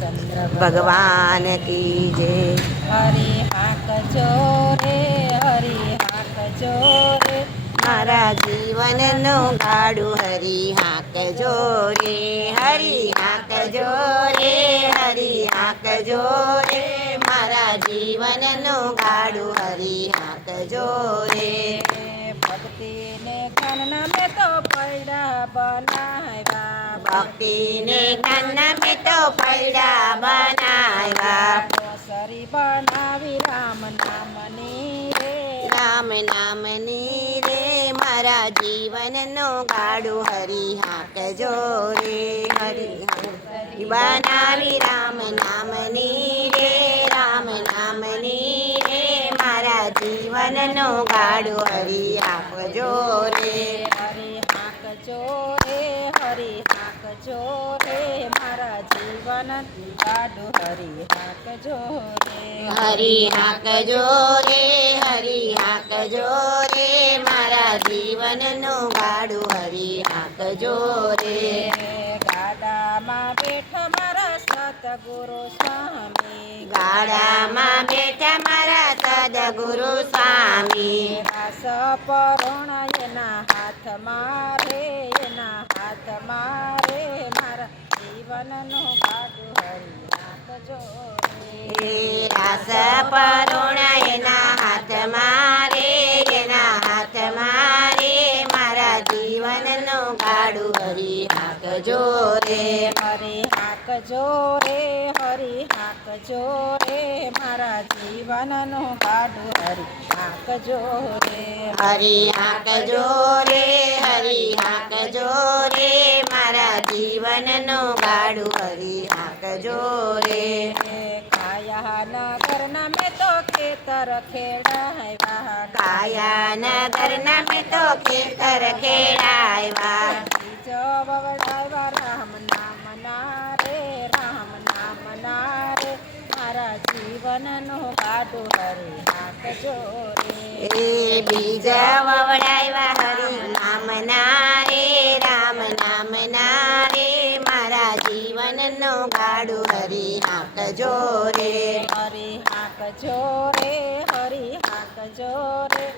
ભગવાન કી જય. હરી હાક જો હરી હાક ચોરે મારા જીવનનું ગાડું હરી હાક જોરે હરી હાક જોરે હરી હાક જોરે. મારા જીવનનું ગાડું હરી હાક જોરે. ભક્તિને કન મેં તો પૈડા બનાવ્યા. ભક્તિને જ્ઞાનના પૈડા બનાવ્યા સરી બનાવી રામ નામની રે. રામ નામની રે મારા જીવનનો ગાડું હરી હાક જો રે હરી બનાવી રામ નામની રે રામ નામની રે મારા જીવનનો ગાડું હરી હાક જો રે હરી હાક જો રે હરી હાક જો રે જીવન કાઢું હરિ હાક જો રે. હરી હાક જો રે હરી હાક જો રે. મારા જીવનનું ગાડું હરી હાક જો રે. ગાડામાં બેઠા મારા સતગુરુ સ્વામી. ગાડામાં બેઠા મારા સદગુરુ સ્વામી. રાસ પરોણા એના હાથ મારે એના હાથ મારે મારા જીવનનો રાસ હાથ રે એના હાથમાં રે, મારા જીવનનો ગાડું હરી હાક જો રે હરિ હાક જો રે હરિ હાક જો રે, મારા જીવનનો ગાડું હરિ હાક જો રે. હરી હાક જો રે હરી હાક જો રે મારા જીવનનો ગાડું હરી હાક જો રે. કાયા નગરના મેં તો ખેતર ખેડાવ્યા કાયા નગરના મેં તો ખેતર ખેડાવ્યા બીજો વવડાવ્યા જીવનનો ગાડું હરિ હાક જો રે એ બીજા વવડાવ્યા હરી નામ ના રે રામ નામ ના રે મારા જીવનનો ગાડું હરી હાક જો રે હરિ હાક જો રે હરિ હાક જો રે મારા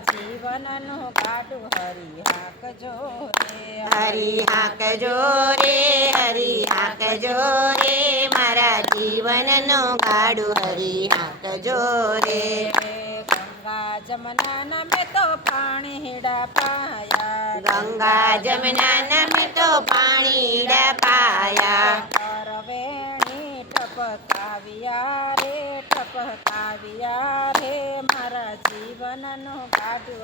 જીવનનો કાઢુ હરિ હાક જો રે હરી હાકજો રે હરી હાક જો રે મારા જીવનનો ગાડું હરી હાકજો રે. ગંગા જમના નામે તો પાણી હીડા પાયા. ગંગા જમના નામે તો પાણી પાયા. કરવેણી ટપકાવ્યા રે ટપકાવ્યા જીવનનો હરિ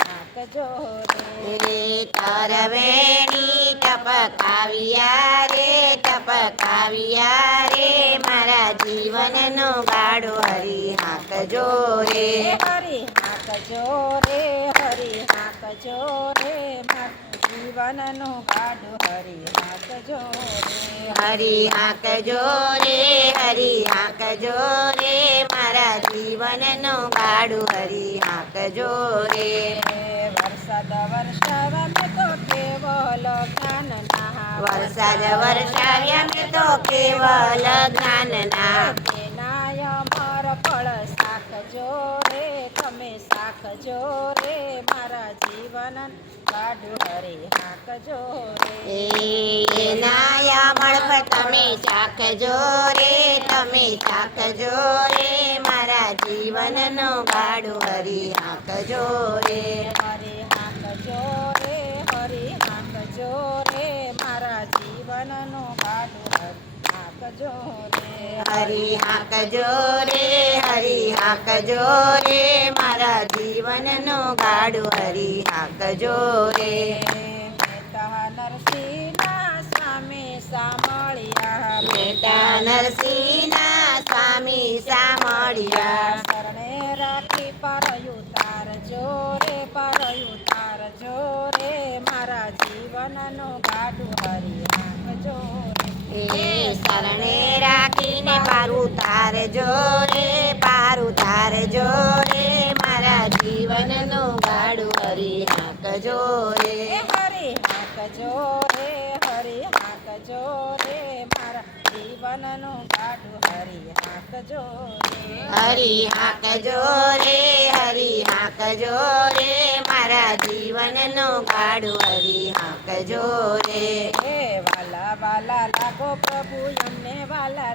નાખજો રે. રે તરવેણી ટપકાવ્યા રે ટપકાવ્યા રે મારા જીવનનો ગાડો હરી હાક જો રે. હરિ હાકજો રે હરી હાકજો રે મારા જીવનનો ગાડું હરી હાકજો રે. હરી હાક જો રે હરી હાક જો રે મારા જીવનનો ગાડું હરી હાક જો રે વરસાદ વરસાવા મેં તો કેવલ જ્ઞાન ના વરસાદ વરસાવ્યા મેં તો કેવલ જ્ઞાનના નાય માર ફળ શાકજો રે તમે શાકજો રે મારા જીવન ગાડું હરે હાકજો રે તમે ચાખજો રે તમે ચાખજો રે મારા જીવનનો ગાડું હરી હાકજો રે હરે હાકજો રે હરે હાકજો રે મારા જીવનનો ગાડું હરે હાકજો રે હરી હાકજો રે હરી હાકજો રે મારા જીવનનો ગાડું હરી હાકજો રે મેતા નરસિંહના સામે નરસિંહના સ્વામી સામળિયા શરણે રાખી પરયું તારજો રે પરયું તાર રે મારા જીવનનો ગાડું હરી હાકજો રે એ શરણે રાખીને પારું તારજો રે પારું તારજો રે મારા જીવનનો ગાડું હરી હાકજો રે હરે હાકજો રે હરે હાકજો રે મારા જીવન જીવનનું ગાડું હરી હાંકજો રે. હરી હાંકજો રે હરી હાંકજો રે મારા જીવનનું ગાડું હરી હાંકજો રે. હે વાલા વાલા લાગો પ્રભુ એમને વાલા